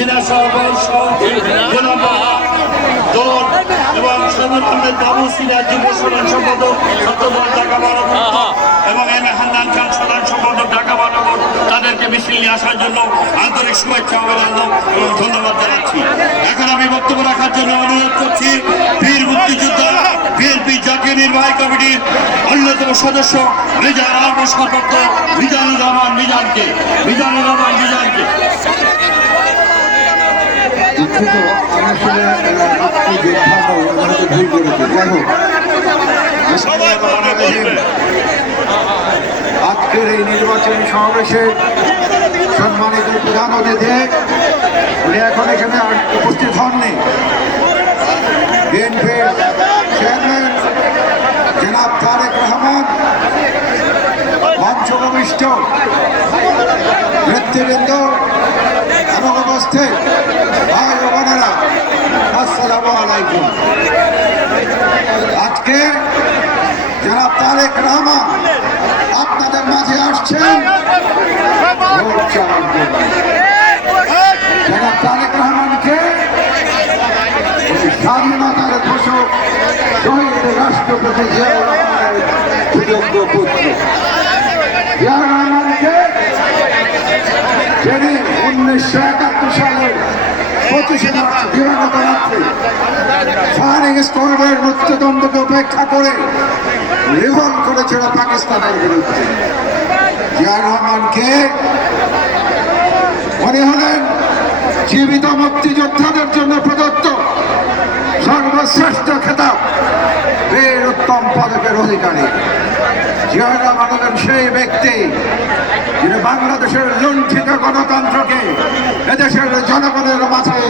সিনা দৌড় এবং সৈয়দ আহমেদ বাবু সিনা যুব সাধারণ সম্পাদক সত্যদল ঢাকা মহানগর এবং এম এ হান্নান খান সাধারণ সম্পাদক ঢাকা মহানগর তাদেরকে মিছিল নিয়ে আসার জন্য আন্তরিক শুভেচ্ছা অভিনন্দন এবং ধন্যবাদ জানাচ্ছি। এখন আমি বক্তব্য রাখার জন্য অনুরোধ করছি বীর মুক্তিযোদ্ধা বিএনপি জাতীয় নির্বাহী কমিটির অন্যতম সদস্য রেজার আলম সর্বত্র মিজানুর রহমান মিজানকে আজকের এই নির্বাচনী সমাবেশে সম্মানিত প্রধান অতিথি উনি এখন এখানে উপস্থিত হননি। বিএনপির চেয়ারম্যান জনাব তারেক রহমান, মঞ্চভূমিষ্ঠ নেতৃবৃন্দ এবং উপস্থিত ভাই ও বোনেরা, আসসালামু আলাইকুম। আজকে জনাব তারেক রহমান আপনাদের মাঝে আসছেন জনাব তারেক রহমানকে স্বাধীনতার ঘোষক শহীদ রাষ্ট্রপতি জিয়াউর রহমানের সুযোগ্য পুত্র জিয়াউর রহমানকে যিনি 1971 সালের 25 মার্চ দিবাগত রাত্রে ফায়ারিং স্কোয়াডের মৃত্যুদণ্ডকে উপেক্ষা করে রিভল্ট করেছিল পাকিস্তানের বিরুদ্ধে। জিয়াউর রহমানকে মনে হলেন জীবিত মুক্তিযোদ্ধাদের জন্য প্রদত্ত সর্বশ্রেষ্ঠ খেতাব বীর উত্তম পদকের অধিকারী। জিয়াউর রহমান হলেন সেই ব্যক্তি যিনি বাংলাদেশের লুণ্ঠিত গণতন্ত্রকে এদেশের জনগণের মাঝে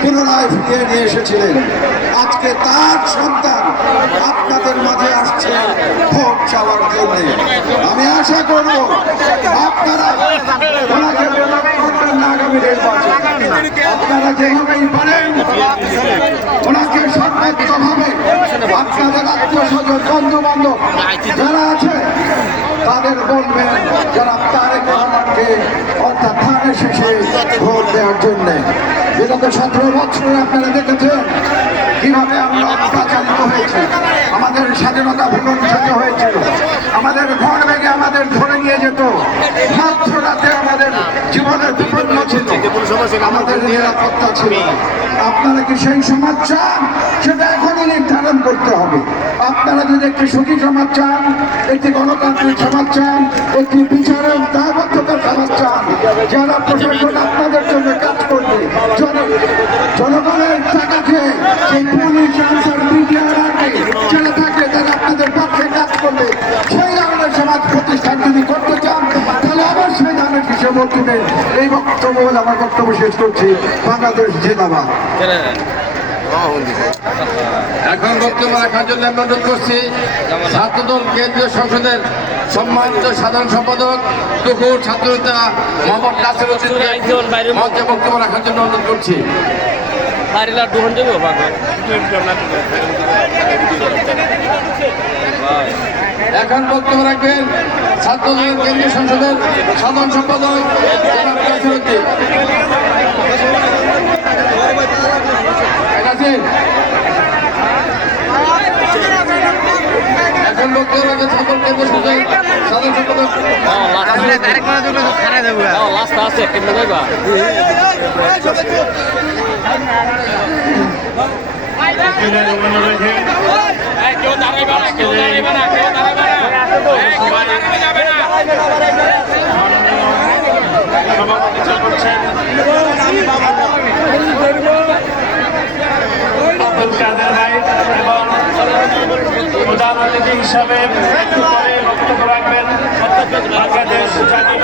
পুনরায় ফিরিয়ে নিয়ে এসেছিলেন। আজকে তার সন্তান আপনাদের মাঝে আসছে ভোট চাওয়ার জন্য। আমি আশা করব আপনারা ওনাকে করবেন না আগামী নির্বাচন। আপনারা যেভাবেই পারেন ওনাকে সর্বোচ্চভাবে আপনাদের আত্মীয়-স্বজন, বন্ধু-বান্ধব যারা আছে তাদের বলবেন যারা তারেক রহমানকে অর্থাৎ ধানের শেষে ভোট দেওয়ার জন্য। বিগত 17 বছরে আপনারা দেখেছেন কিভাবে আমরা অত্যাচারিত হয়েছি, আমাদের স্বাধীনতা ভুলণ্ঠিত হয়েছিল, আমাদের ঘর ভেঙে আমাদের ধরে নিয়ে যেত, মাত্ররাতে আমাদের জীবনের বিপন্ন ছিল, আমাদের নিরাপত্তা ছিল। আপনারা কি সেই সমাজ চান? সেটা এখনই নির্ধারণ করতে হবে। আপনারা যদি একটি সুখী সমাজ চান, একটি গণতান্ত্রিক সমাজ চান, একটি বিচারের দায়বদ্ধতার সমাজ চান, যারা প্রশাসন আপনাদের জন্য কাজ করবে, জনগণের টাকা খেয়ে সেই পুলিশ, আনসার, মিডিয়া, আর্মি যারা থাকে যারা আপনাদের পক্ষে কাজ করবে, সেই ধরনের সমাজ প্রতিষ্ঠান যদি করতে চান তাহলে অবশ্যই ধানের হিসেবে ভোট দিবেন। এই বক্তব্য বলে আমার বক্তব্য শেষ করছি। বাংলাদেশ জিন্দাবাদ। এখন বক্তব্য রাখার জন্য আমি অনুরোধ করছি ছাত্রদল কেন্দ্রীয় সংসদের সম্মানিত সাধারণ সম্পাদক দুপুর ছাত্রনেতা মোহাম্মদ নাসির উদ্দিনকে মঞ্চে বক্তব্য রাখার জন্য অনুরোধ করছি। এখন বক্তব্য রাখবেন ছাত্রদল কেন্দ্রীয় সংসদের সাধারণ সম্পাদক জনাব নাসির উদ্দিন। এখন বক্তব্য রাখবেন ছাত্র কেন্দ্রীয় সংসদের সাধারণ সম্পাদক আব্দুল কাদের ভাই এবং প্রধান অতিথি হিসাবে বক্তব্য রাখবেন বাংলাদেশ জাতীয়